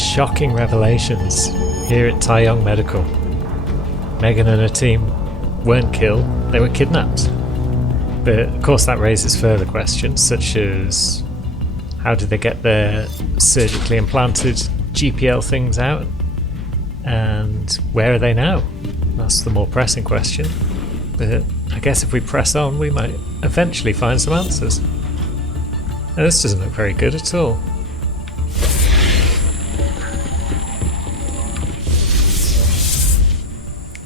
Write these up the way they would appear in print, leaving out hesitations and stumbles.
Shocking revelations here at Taeyong Medical. Megan and her team weren't killed, they were kidnapped. But of course that raises further questions, such as how did they get their surgically implanted GPL things out? And where are they now? That's the more pressing question. But I guess if we press on, we might eventually find some answers. And this doesn't look very good at all.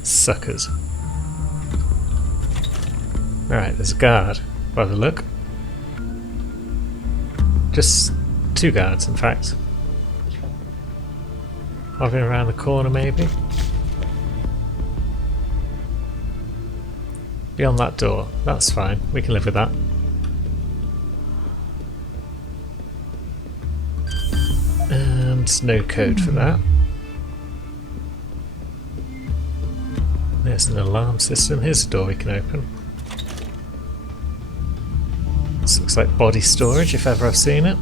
Suckers. Alright, there's a guard by the look. Just two guards, in fact. Hovering around the corner, maybe. Beyond that door, that's fine, we can live with that. And no code for that. There's an alarm system, here's a door we can open. This looks like body storage if ever I've seen it.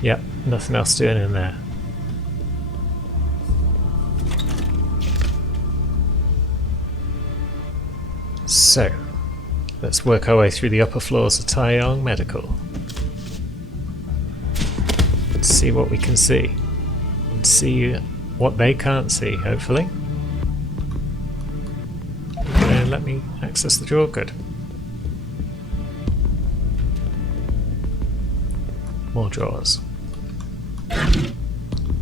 Yep, nothing else doing in there. So, let's work our way through the upper floors of Taeyong Medical. See what we can see. And see what they can't see, hopefully. Let me access the drawer, good. More drawers.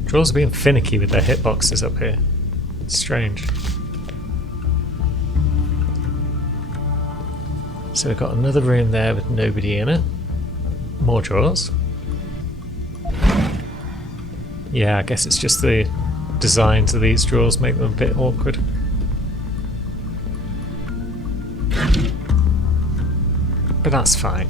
Drawers are being finicky with their hitboxes up here. It's strange. So we've got another room there with nobody in it. More drawers. Yeah, I guess it's just the designs of these drawers make them a bit awkward. But that's fine.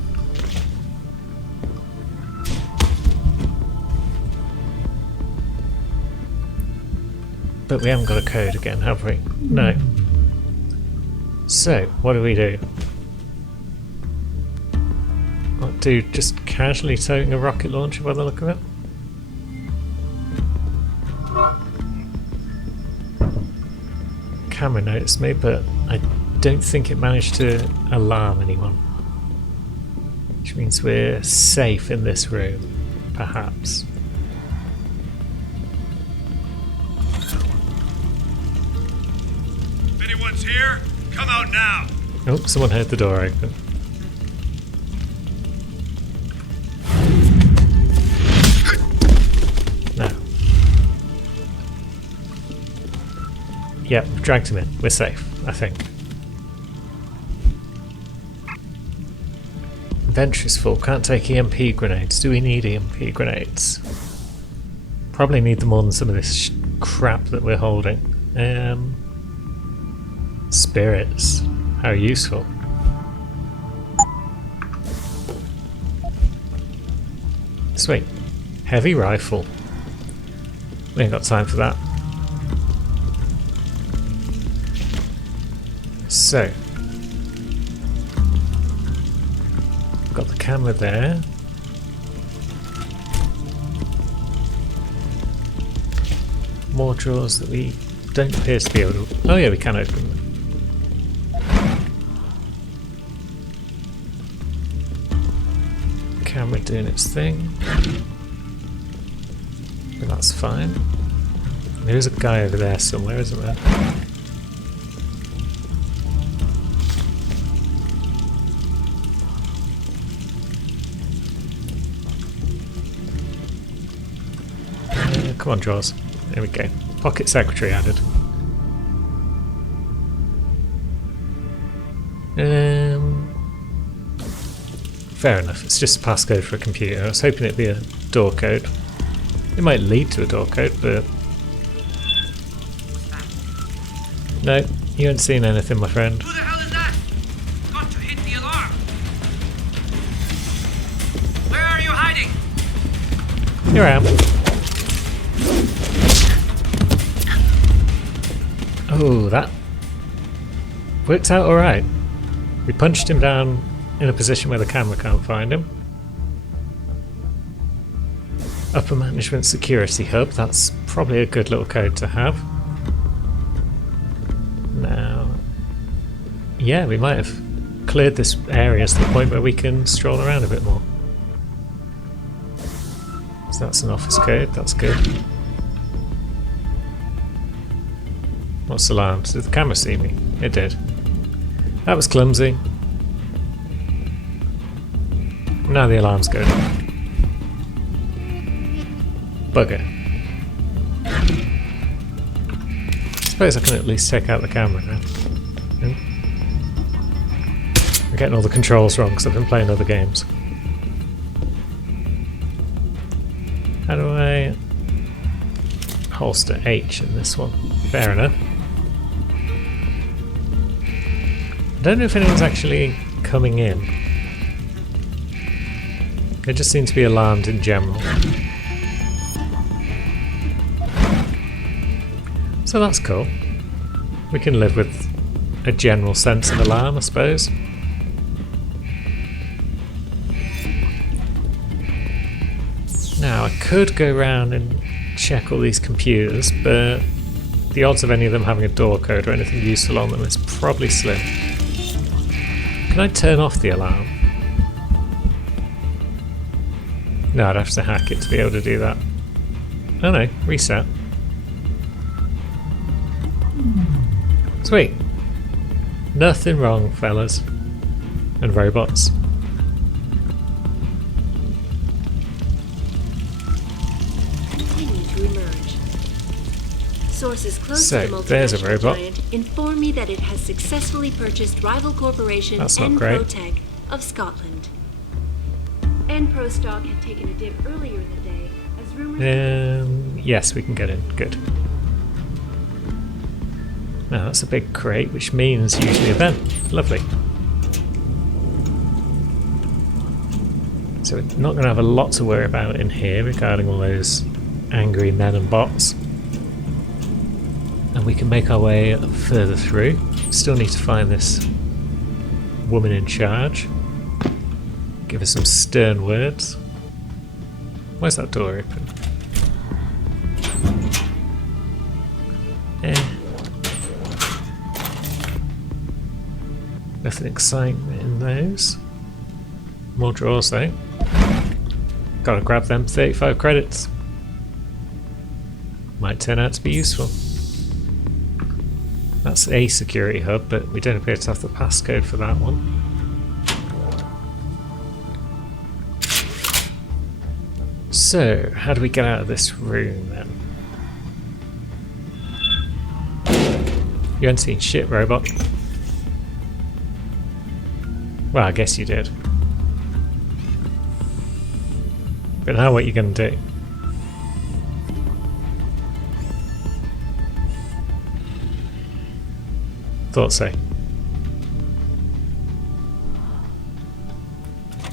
But we haven't got a code again, have we? No. So, what do we do? What do, just casually toting a rocket launcher by the look of it? Camera noticed me, but I don't think it managed to alarm anyone. Which means we're safe in this room, perhaps. If anyone's here, come out now! Oh, someone heard the door open. No. Yep, we've dragged him in. We're safe, I think. Inventory's full, can't take EMP grenades. Do we need EMP grenades? Probably need them more than some of this crap that we're holding. Spirits. How useful. Sweet. Heavy rifle. We ain't got time for that. So. Got the camera there. More drawers that we don't appear to be able to... Oh yeah, we can open them. Camera doing its thing. But that's fine. There is a guy over there somewhere, isn't there? Come on, drawers. There we go. Pocket secretary added. Fair enough. It's just a passcode for a computer. I was hoping it'd be a door code. It might lead to a door code, but... No, you haven't seen anything, my friend. Who the hell is that? Got to hit the alarm! Where are you hiding? Here I am. Oh, that worked out alright. We punched him down in a position where the camera can't find him. Upper Management Security Hub. That's probably a good little code to have. Now, yeah, we might have cleared this area to the point where we can stroll around a bit more. So that's an office code, that's good. What's the alarm? Did the camera see me? It did. That was clumsy. Now the alarm's going. Bugger. I suppose I can at least take out the camera now. I'm getting all the controls wrong because I've been playing other games. How do I holster H in this one? Fair enough. I don't know if anyone's actually coming in. They just seem to be alarmed in general. So that's cool. We can live with a general sense of alarm, I suppose. Now, I could go around and check all these computers, but the odds of any of them having a door code or anything useful on them is probably slim. Can I turn off the alarm? No, I'd have to hack it to be able to do that. Oh no, reset. Sweet. Nothing wrong, fellas. And robots. Continue to emerge. Sources close So, to the there's a multinational robot. giant inform me that it has successfully purchased rival corporation That's not great. Enprotech of Scotland. Enpro stock had taken a dip earlier in the day as rumors. Yes, we can get in. Good. Now that's a big crate, which means usually a vent. Lovely. So we're not going to have a lot to worry about in here regarding all those angry men and bots. And we can make our way further through. Still need to find this woman in charge. Give her some stern words. Where's that door open? Nothing exciting in those. More drawers though. Gotta grab them 35 credits. Might turn out to be useful. That's a security hub, but we don't appear to have the passcode for that one. So, how do we get out of this room then? You ain't seen shit, robot. Well, I guess you did. But now what are you going to do? Thought so.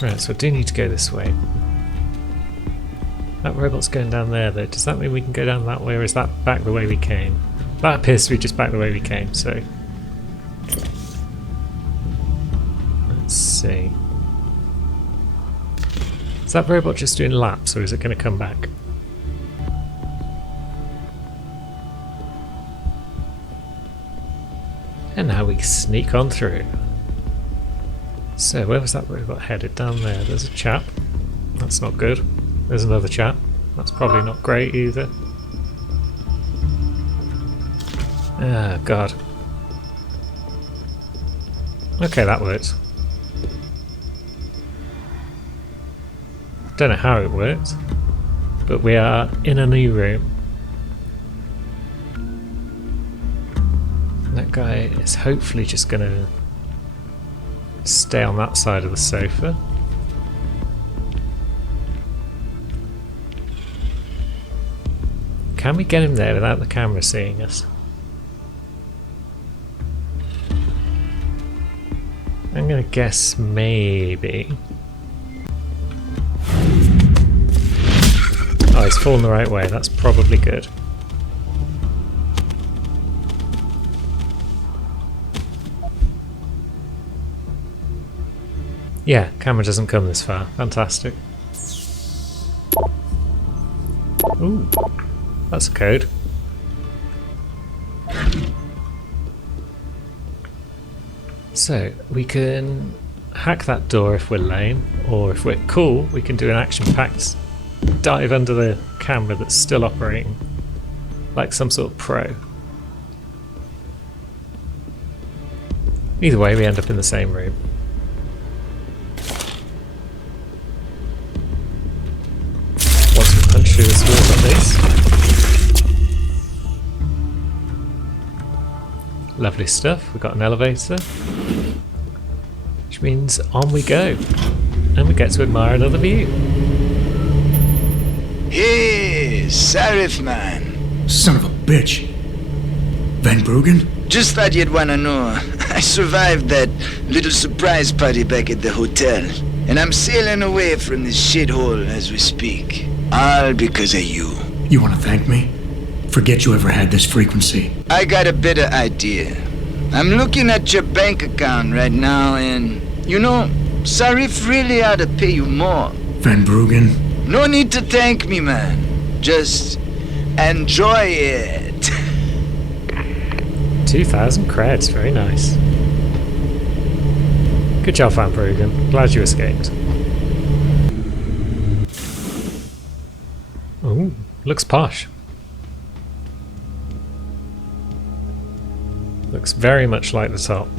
Right, so I do need to go this way. That robot's going down there though. Does that mean we can go down that way, or is that back the way we came? That appears to be just back the way we came, so... Let's see. Is that robot just doing laps, or is it going to come back? And now we sneak on through. So, where was that robot headed? Down there. There's a chap. That's not good. There's another chap. That's probably not great either. Ah, God. Okay, that worked. Don't know how it worked, but we are in a new room. That guy is hopefully just going to stay on that side of the sofa. Can we get him there without the camera seeing us? I'm going to guess maybe. Oh, he's fallen the right way. That's probably good. Yeah, camera doesn't come this far. Fantastic. Ooh, that's a code. So, we can hack that door if we're lame, or if we're cool, we can do an action-packed dive under the camera that's still operating, like some sort of pro. Either way, we end up in the same room. Once we punch through this wall at least. Lovely stuff, we've got an elevator. Which means on we go. And we get to admire another view. Hey, Sarif man. Son of a bitch. Van Bruggen? Just thought you'd wanna know. I survived that little surprise party back at the hotel. And I'm sailing away from this shithole as we speak. All because of you. You wanna thank me? Forget you ever had this frequency. I got a better idea. I'm looking at your bank account right now and, you know, Sarif really ought to pay you more. Van Bruggen? No need to thank me, man. Just enjoy it. 2,000 creds, very nice. Good job, Van Bruggen. Glad you escaped. Ooh, looks posh. Looks very much like the top.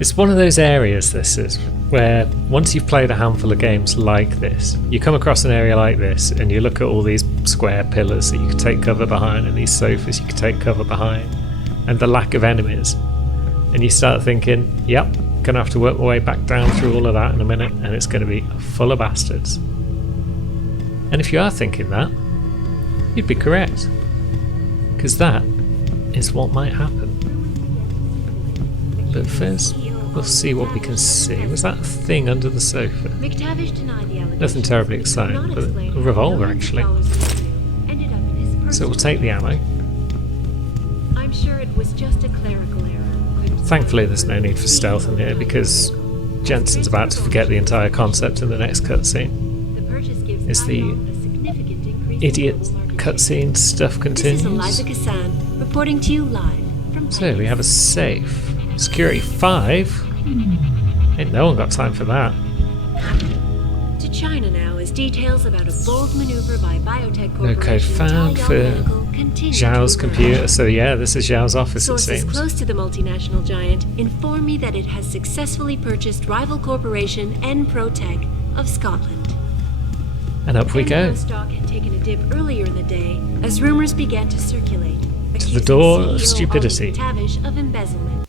It's one of those areas, this is, where once you've played a handful of games like this, you come across an area like this and you look at all these square pillars that you can take cover behind and these sofas you can take cover behind and the lack of enemies, and you start thinking, yep, gonna have to work my way back down through all of that in a minute and it's gonna be full of bastards. And if you are thinking that, you'd be correct, because that is what might happen. But first, we'll see what we can see. Was that a thing under the sofa? McTavish denied the allegations. Nothing terribly exciting, but a revolver actually. So we'll take the ammo. I'm sure it was just a clerical error. Thankfully there's no need for stealth in here because Jensen's about to forget the entire concept in the next cutscene. The purchase gives Is the Tyrone a significant increase Idiot in global market cutscene stuff share. continues. This is Eliza Kassan reporting to you live from So we have a safe. Security 5? Ain't no one got time for that. to China now as details about a bold maneuver by Biotech No Corporation. code found Taiyang for Medical continue to Zhao's emerge. computer, so yeah, this is Zhao's office, it Sources seems. close to the multinational giant inform me that it has successfully purchased rival corporation Enprotech of Scotland. And up we go. Enpro stock had taken a dip earlier in the day as rumors began to circulate. To the accusing door of CEO stupidity. Ollie McTavish of embezzlement.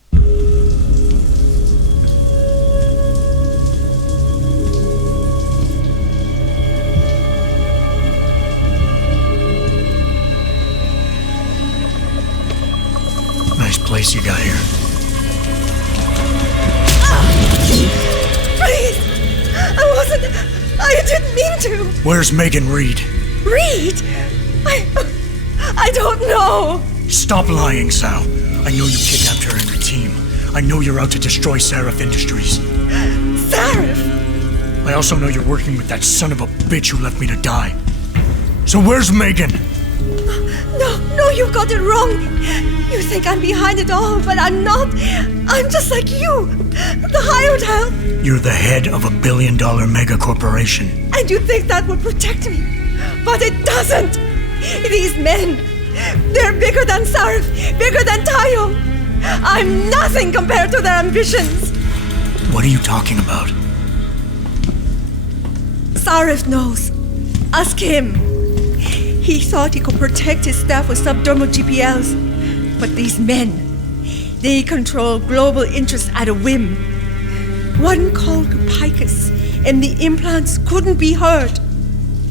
Nice place you got here. Please! I didn't mean to! Where's Megan Reed? Reed! I don't know! Stop lying, Sal. I know you kidnapped her and her team. I know you're out to destroy Sarif Industries. Sarif! I also know you're working with that son of a bitch who left me to die. So where's Megan? No, you got it wrong. You think I'm behind it all, but I'm not. I'm just like you. The Hyotel. You're the head of a billion-dollar mega corporation. And you think that would protect me. But it doesn't. These men, they're bigger than Sarif, bigger than Tayo. I'm nothing compared to their ambitions. What are you talking about? Sarif knows. Ask him. He thought he could protect his staff with subdermal GPLs. But these men, they control global interests at a whim. One called Picus, and the implants couldn't be heard.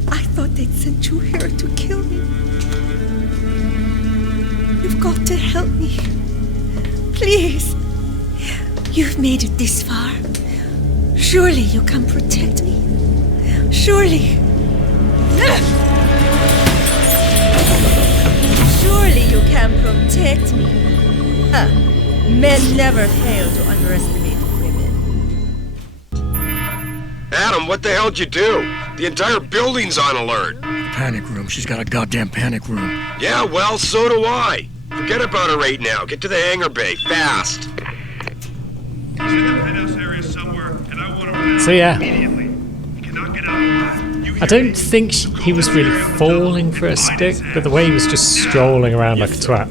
I thought they'd sent you here to kill me. You've got to help me. Please. You've made it this far. Surely you can protect me. Surely. Surely you can protect me. Men never fail to underestimate women. Adam, what the hell'd you do? The entire building's on alert. Panic room. She's got a goddamn panic room. Yeah, well, so do I. Forget about her right now. Get to the hangar bay, fast. He's in the penthouse area somewhere, and I want him So yeah, immediately. He cannot get out alive. You I hear don't me? think he was really falling for a stick, but the way he was just strolling around like a twat.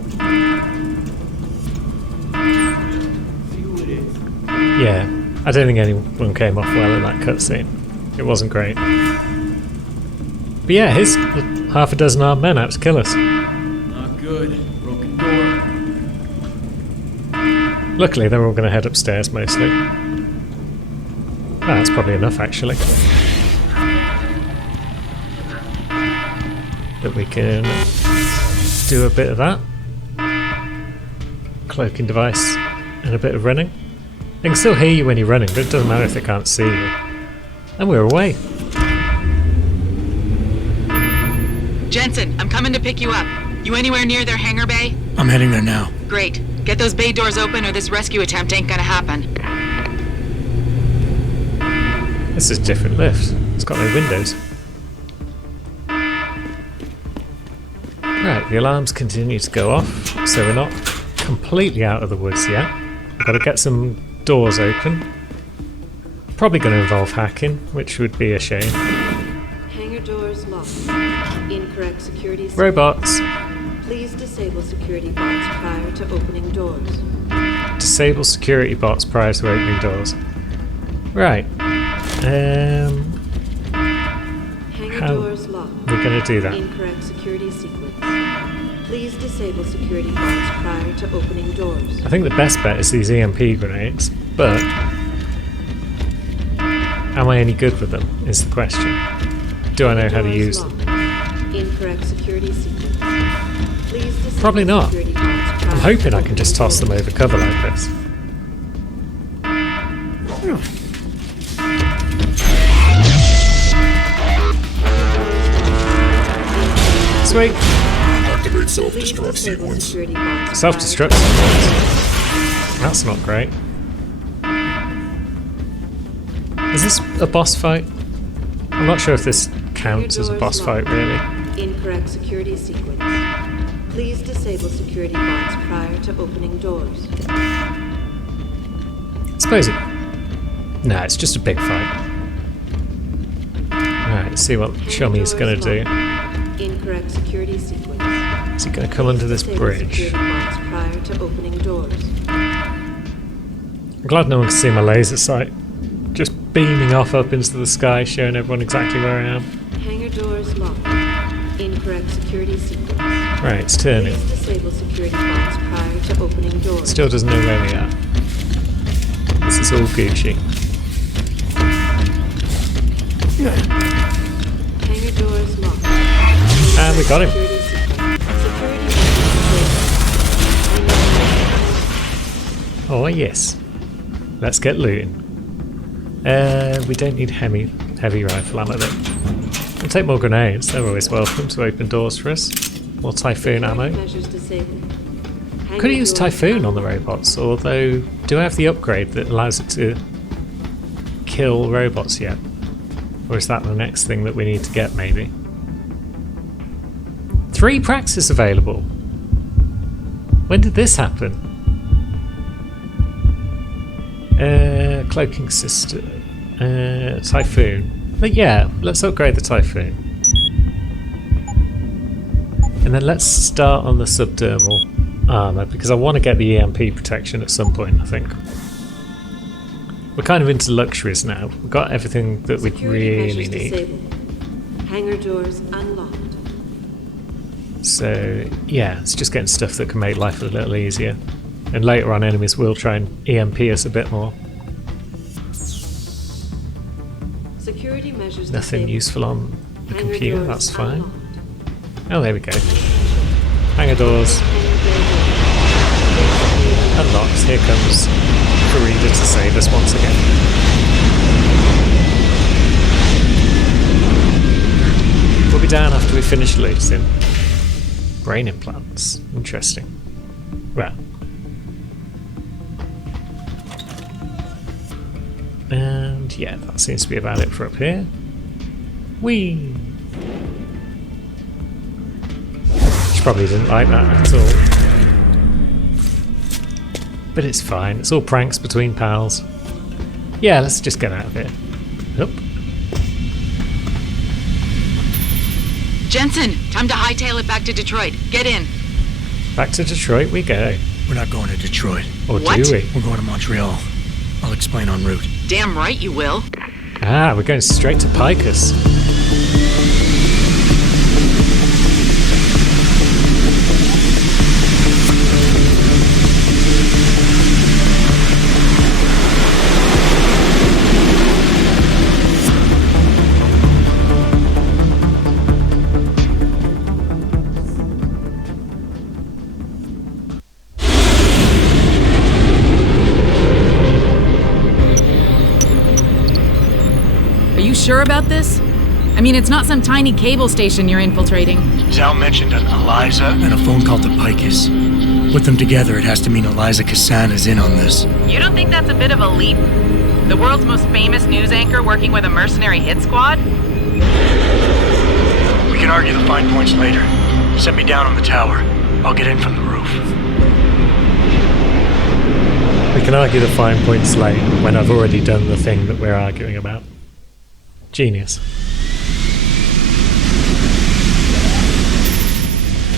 Yeah, I don't think anyone came off well in that cutscene. It wasn't great. But yeah, here's half a dozen armed men out to kill us. Not good. Broken door. Luckily, they're all going to head upstairs mostly. That's probably enough, actually. But we can do a bit of that. Cloaking device and a bit of running. They can still hear you when you're running, but it doesn't matter if they can't see you. And we're away. Jensen, I'm coming to pick you up. You anywhere near their hangar bay? I'm heading there now. Great. Get those bay doors open or this rescue attempt ain't gonna happen. This is a different lift. It's got no windows. Right, the alarms continue to go off, so we're not completely out of the woods yet. We've got to get some doors open. Probably going to involve hacking, which would be a shame. Hangar doors locked. Incorrect security. Robots. Please disable security bots prior to opening doors. Disable security bots prior to opening doors. Right. Hangar How doors locked. we're going to do that? Incorrect security sequence. Please disable security bots prior to opening doors. I think the best bet is these EMP grenades, but am I any good with them, is the question. Do I know how to use them? Incorrect security sequence. Please disable Probably not. security bots prior I'm hoping to I can just opening toss them doors. over cover like this. Sweet. Activate Please self-destruct disable sequence. security bots Self-destruct. That's not great. Is this a boss fight? I'm not sure if this counts as a boss fight, really. Incorrect security sequence. Please disable security bots prior to opening doors. I suppose it... No, it's just a big fight. Alright, let's see what Chummy's gonna do. Incorrect security sequence. Is he gonna come under this Disable bridge? security bots prior to opening doors. I'm glad no one can see my laser sight. Just beaming off up into the sky, showing everyone exactly where I am. Hangar doors locked. Incorrect security sequence. Right, it's turning. Please disable security bots prior to opening doors. Still doesn't know where we are. This is all Gucci. Hangar doors locked. And we got him. Security sequence. Security measures. Oh yes. Let's get looting. We don't need heavy rifle ammo though. We'll take more grenades, they're always welcome to open doors for us. More Typhoon ammo. Measures disabled. Could have used Typhoon on the robots, although do I have the upgrade that allows it to kill robots yet? Or is that the next thing that we need to get maybe? 3 Praxis available! When did this happen? Cloaking system. Typhoon. But yeah, let's upgrade the Typhoon. And then let's start on the subdermal armour, because I want to get the EMP protection at some point, I think. We're kind of into luxuries now. We've got everything that we Security really measures need. disabled. Hangar doors unlocked. So yeah, it's just getting stuff that can make life a little easier. And later on enemies will try and EMP us a bit more. Security measures Nothing disabled. useful on the Hangar computer, doors that's fine. unlocked. Oh, there we go. Hangar doors unlocked. Here comes Farida to save us once again. We'll be down after we finish looting. Brain implants. Interesting. Well. And yeah, that seems to be about it for up here. Whee! She probably didn't like that at all. But it's fine, it's all pranks between pals. Yeah, let's just get out of here. Oop. Jensen, time to hightail it back to Detroit. Get in. Back to Detroit we go. We're not going to Detroit. Or What? do we? We're going to Montreal. I'll explain en route. Damn right you will. Ah, we're going straight to Picus. Are you sure about this? I mean, it's not some tiny cable station you're infiltrating. Zal mentioned an Eliza and a phone call to Picus. Put them together, it has to mean Eliza Cassan is in on this. You don't think that's a bit of a leap? The world's most famous news anchor working with a mercenary hit squad? We can argue the fine points later. Set me down on the tower. I'll get in from the roof. We can argue the fine points later when I've already done the thing that we're arguing about. Genius.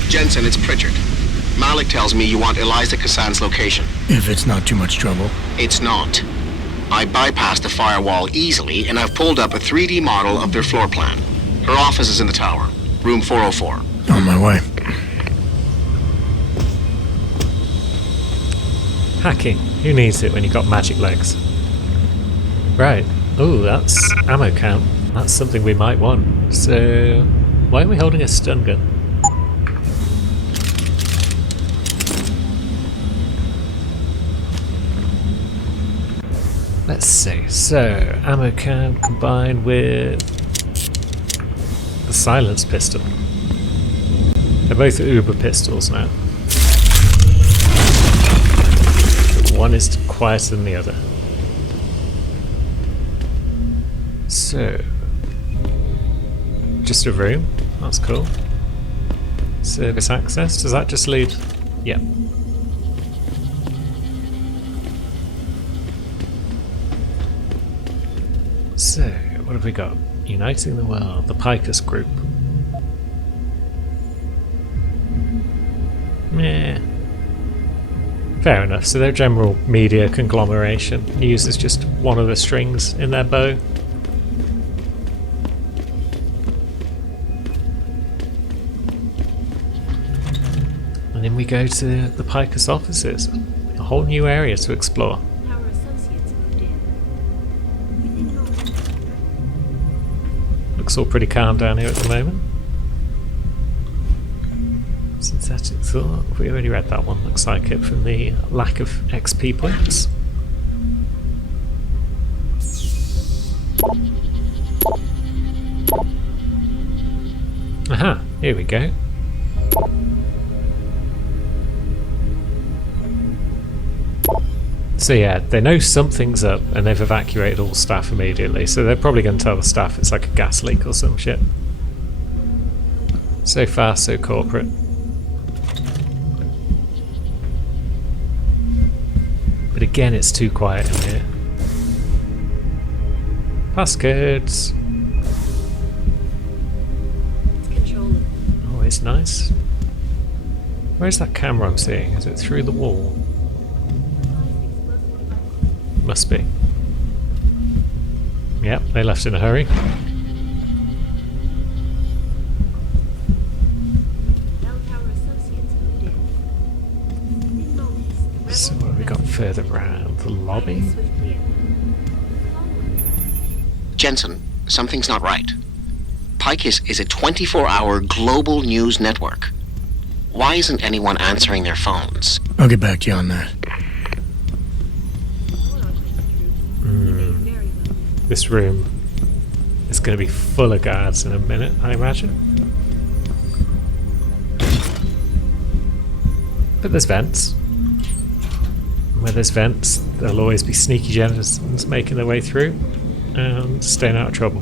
Jensen, it's Pritchard. Malik tells me you want Eliza Cassan's location. If it's not too much trouble. It's not. I bypassed the firewall easily, and I've pulled up a 3D model of their floor plan. Her office is in the tower, room 404. On my way. Hacking. Who needs it when you've got magic legs? Right. Oh, that's ammo count. That's something we might want. So, why are we holding a stun gun? Let's see. So, ammo count combined with the silence pistol. They're both Uber pistols now. One is quieter than the other. So, just a room. That's cool. Service access. Does that just lead? Yep. So, what have we got? Uniting the World, the Picus Group. Yeah. Fair enough. So their general media conglomeration uses just one of the strings in their bow. And then we go to the Picus offices. A whole new area to explore. Our associates moved in. Within moments. Looks all pretty calm down here at the moment. Synthetic thought. We already read that one. Looks like it from the lack of XP points. Aha, here we go. So yeah, they know something's up and they've evacuated all staff immediately, so they're probably going to tell the staff it's like a gas leak or some shit. So far, so corporate. But again, it's too quiet in here. Passcodes. It's controllable. Always nice. Where's that camera I'm seeing? Is it through the wall? Must be. Yep, they left in a hurry. Bell Tower associates moved in. Within moments, the So rebels what have we got further around? The lobby? swiftly in. Jensen, something's not right. Picus is a 24-hour global news network. Why isn't anyone answering their phones? I'll get back to you on that. This room is going to be full of guards in a minute, I imagine. But there's vents. And where there's vents, there'll always be sneaky Jennisons making their way through and staying out of trouble.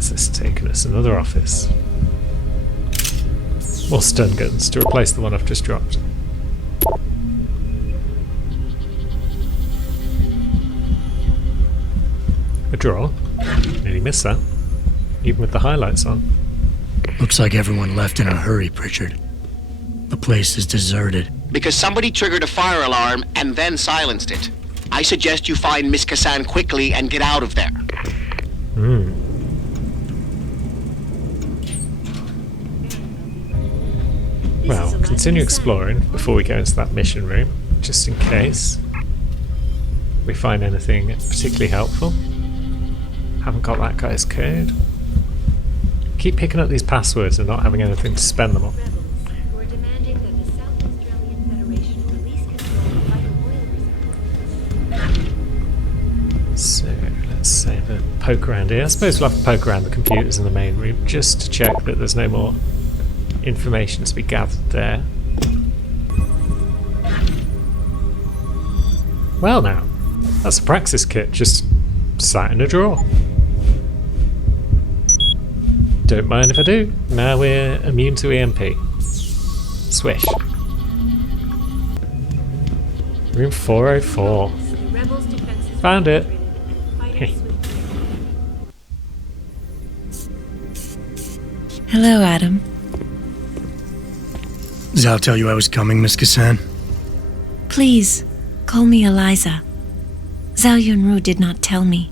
Where's this taking us? Another office. More stun guns to replace the one I've just dropped. A drawer. Nearly missed that. Even with the highlights on. Looks like everyone left in a hurry, Pritchard. The place is deserted. Because somebody triggered a fire alarm and then silenced it. I suggest you find Miss Kassan quickly and get out of there. Well, continue exploring before we go into that mission room, just in case we find anything particularly helpful. Haven't got that guy's code. Keep picking up these passwords and not having anything to spend them on. We're demanding that the South Australian Federation release control of vital oil reserves. So, let's have a poke around here. I suppose we'll have to poke around the computers in the main room just to check that there's no more information to be gathered there. Well now, that's a Praxis kit just sat in a drawer. Don't mind if I do. Now we're immune to EMP. Swish. Room 404. The rebels' defenses Found it. fighters with Hello, Adam. Zal tell you I was coming, Miss Kassan? Please, call me Eliza. Zhao Yunru did not tell me.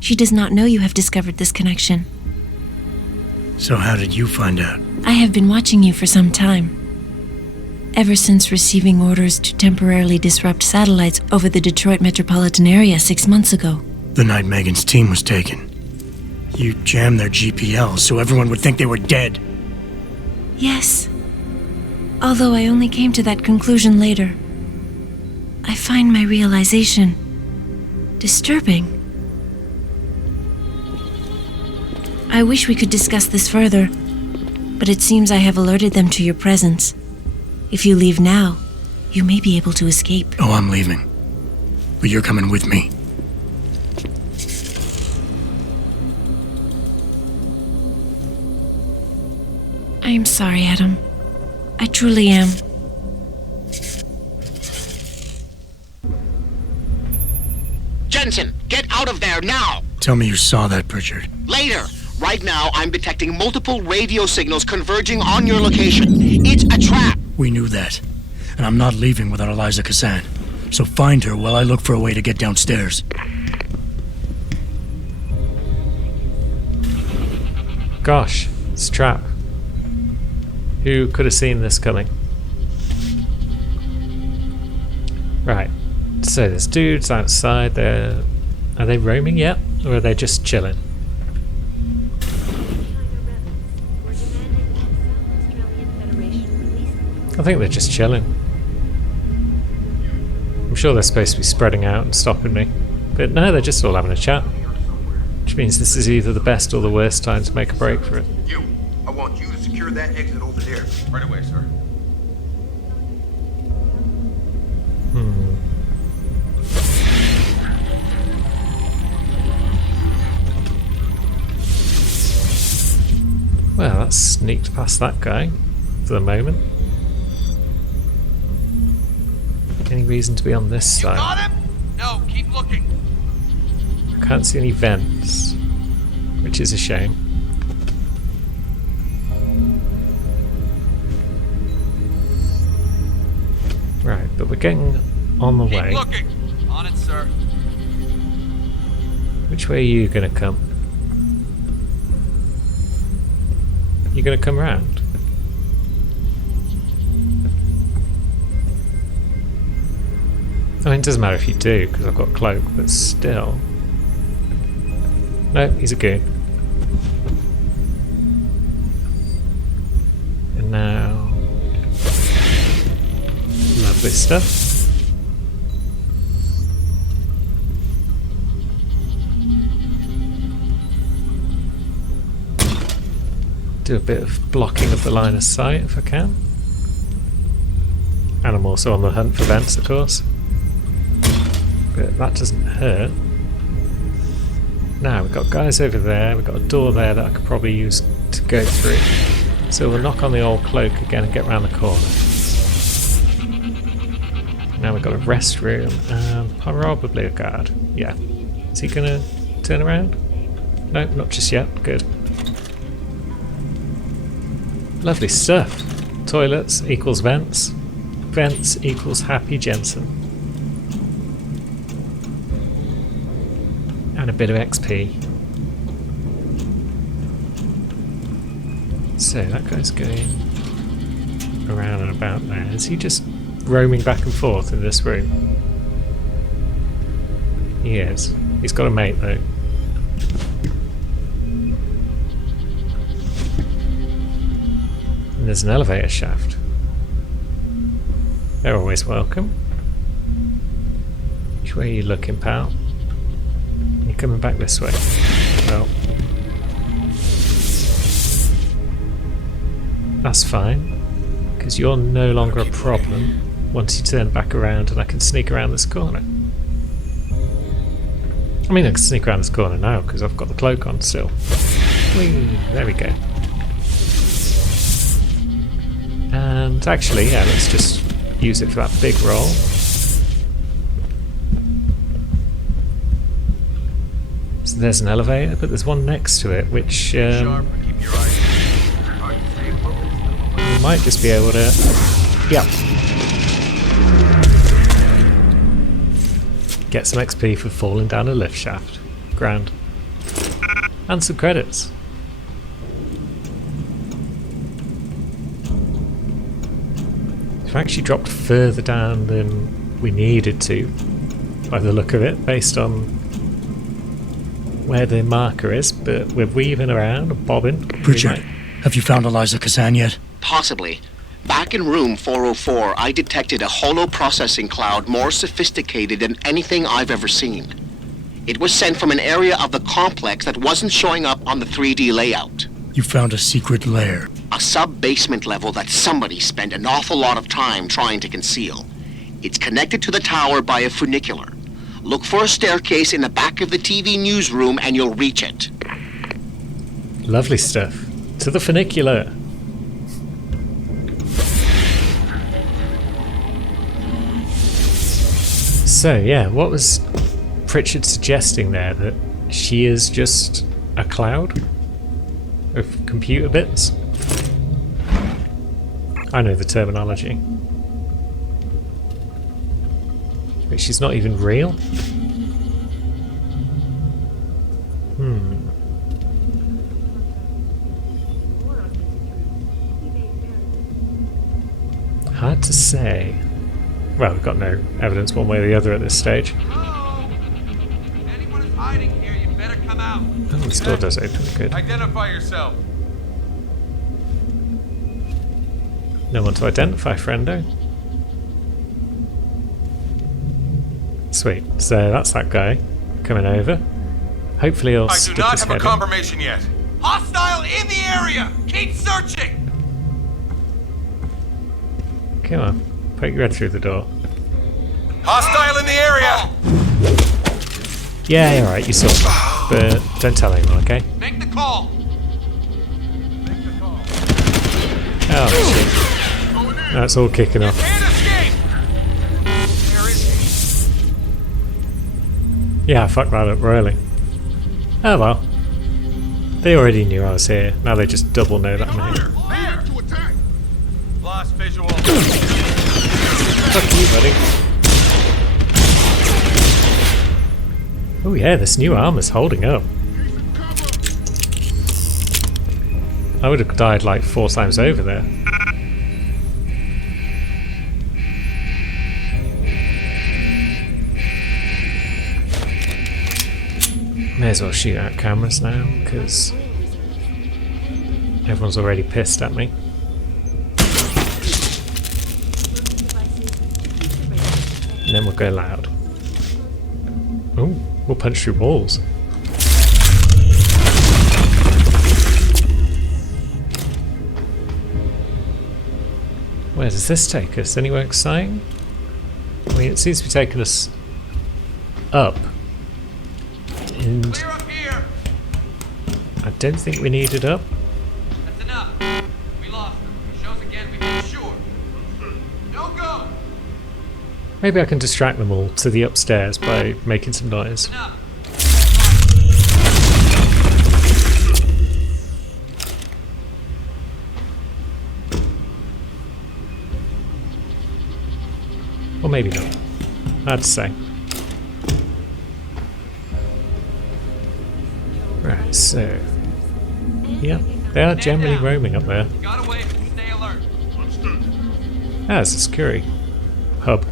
She does not know you have discovered this connection. So how did you find out? I have been watching you for some time. Ever since receiving orders to temporarily disrupt satellites over the Detroit metropolitan area 6 months ago. The night Megan's team was taken. You jammed their GPL so everyone would think they were dead. Yes. Although I only came to that conclusion later. I find my realization disturbing. I wish we could discuss this further, but it seems I have alerted them to your presence. If you leave now, you may be able to escape. Oh, I'm leaving. But you're coming with me. I am sorry, Adam. I truly am. Jensen, get out of there now! Tell me you saw that, Pritchard. Later! Right now, I'm detecting multiple radio signals converging on your location. It's a trap! We knew that. And I'm not leaving without Eliza Kassan. So find her while I look for a way to get downstairs. Gosh, it's a trap. Who could have seen this coming? Right, so there's dudes outside. Are they roaming yet? Or are they just chilling? I think they're just chilling. I'm sure they're supposed to be spreading out and stopping me. But no, they're just all having a chat. Which means this is either the best or the worst time to make a break for it. You, I want you to secure that exit over there. Right away, sir. Well, that's sneaked past that guy for the moment. Any reason to be on this side? Got him? No, keep looking. I can't see any vents, which is a shame. Right, but we're getting on the way. Keep looking. On it, sir. Which way are you gonna come? You gonna come round? I mean, it doesn't matter if you do, because I've got cloak, but still. No, he's a goon. And now... lovely stuff. Do a bit of blocking of the line of sight if I can. And I'm also on the hunt for vents, of course. But that doesn't hurt. Now, we've got guys over there, we've got a door there that I could probably use to go through. So we'll knock on the old cloak again and get round the corner. Now we've got a restroom and probably a guard. Yeah. Is he gonna turn around? No, not just yet. Good. Lovely stuff. Toilets equals vents. Vents equals Happy Jensen. And a bit of XP. So that guy's going around and about there. Is he just roaming back and forth in this room? He is. He's got a mate though. And there's an elevator shaft. They're always welcome. Which way are you looking, pal? You're coming back this way. Well, that's fine, because you're no longer a problem once you turn back around and I can sneak around this corner. I mean, I can sneak around this corner now because I've got the cloak on still. Whee, there we go. And actually, yeah, let's just use it for that big roll. So there's an elevator, but there's one next to it, which we might just be able to... Yep. Get some XP for falling down a lift shaft. Grand. And some credits. We've actually dropped further down than we needed to, by the look of it, based on where the marker is, but we're weaving around and bobbing. Richard, have you found Eliza Kazan yet? Possibly. Back in room 404, I detected a holo processing cloud more sophisticated than anything I've ever seen. It was sent from an area of the complex that wasn't showing up on the 3D layout. You found a secret lair. A sub-basement level that somebody spent an awful lot of time trying to conceal. It's connected to the tower by a funicular. Look for a staircase in the back of the TV newsroom and you'll reach it. Lovely stuff. To the funicular. So yeah, what was Pritchard suggesting there? That she is just a cloud of computer bits? I know the terminology. But she's not even real? Hard to say. Well, we've got no evidence one way or the other at this stage. Hello? If anyone is hiding here, you better come out. Oh, this door does open. Good. Identify yourself. No one to identify, friendo. Sweet. So that's that guy coming over. Hopefully he'll I do stick not his have a head in. confirmation yet. Hostile in the area! Keep searching! Come on. Poke your head through the door. Hostile in the area! Yeah, alright, you saw me. But don't tell anyone, okay? Make the call! Oh, shit. Now it's all kicking off. Can't escape! Where is he? Yeah, fuck that up royally. Oh well. They already knew I was here. Now they just double know that I'm here. There! To attack! Lost visual. Fuck you, buddy. Oh yeah, this new armor's holding up. I would have died like 4 times over there. May as well shoot out cameras now, because everyone's already pissed at me. And then we'll go loud. Ooh, we'll punch through walls. Where does this take us? Anywhere exciting? I mean, it seems to be taking us up. And Clear up here! don't think we need it up. That's enough. We lost them. If it shows again, we make sure. No go! Maybe I can distract them all to the upstairs by making some noise. Enough. Or maybe not. Hard to say. Right, so... yeah, they are generally roaming up there. You got away, but stay alert. Ah, it's a security hub.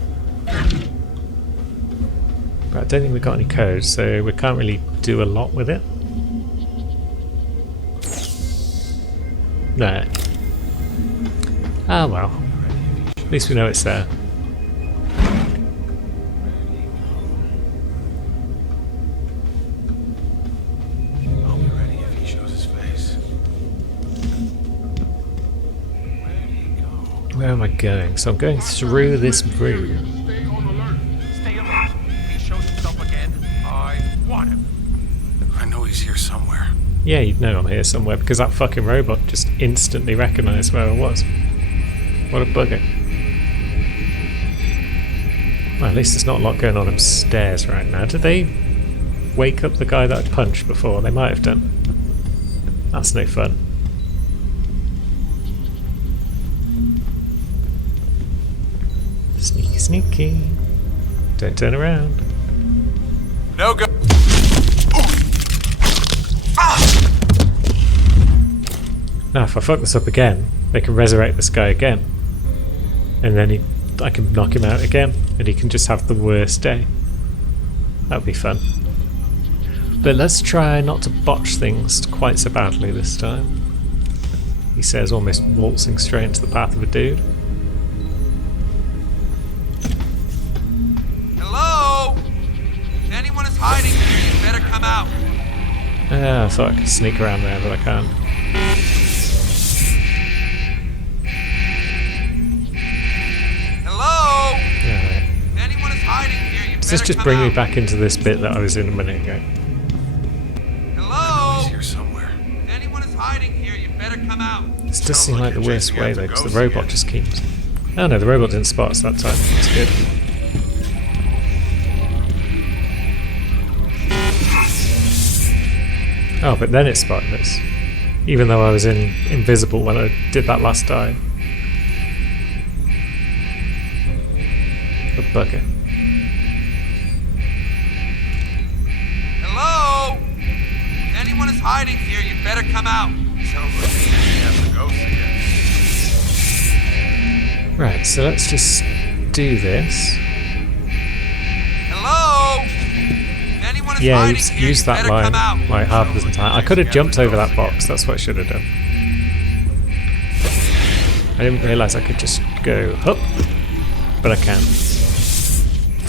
But I don't think we've got any code, so we can't really do a lot with it. No. Ah well. At least we know it's there. Where am I going? So I'm going through this room. Stay on alert. Stay alert. If he shows himself again, I want him. I know he's here somewhere. Yeah, you'd know I'm here somewhere because that fucking robot just instantly recognised where I was. What a bugger. Well, at least there's not a lot going on upstairs right now. Did they wake up the guy that I punched before? They might have done. That's no fun. Sneaky, sneaky. Don't turn around. No go. Now, if I fuck this up again, they can resurrect this guy again. And then I can knock him out again, and he can just have the worst day. That would be fun. But let's try not to botch things quite so badly this time. He says, almost waltzing straight into the path of a dude. Hello? If anyone is hiding here, you better come out. I thought I could sneak around there, but I can't. Hello? Alright. If anyone is hiding here, you Does better this just come bring out. me back into this bit that I was in a minute ago? Hello? He's here somewhere. If anyone is hiding here, you better come out. This does seem like the worst way though, because the robot just keeps... Oh no, the robot didn't spot us that time. That's good. Oh, but then it spotted us. Even though I was invisible when I did that last time. The bugger. Hello? If anyone is hiding here, you better come out. Sounds like he has to go again. Right, so let's just do this. Hello? If anyone is Yeah, hiding here, use you that better line come out. like half a dozen times. I could have jumped over that box, that's what I should have done. I didn't realise I could just go up, but I can.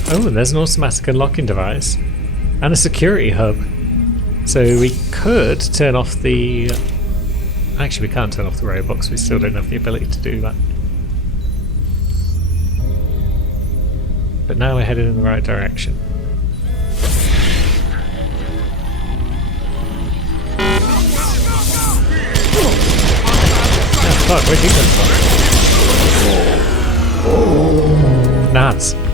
Oh, and there's an automatic unlocking device and a security hub. So we could turn off the... Actually, we can't turn off the robots, we still don't have the ability to do that. But now we're headed in the right direction. Oh, fuck, where'd you come from? Nads.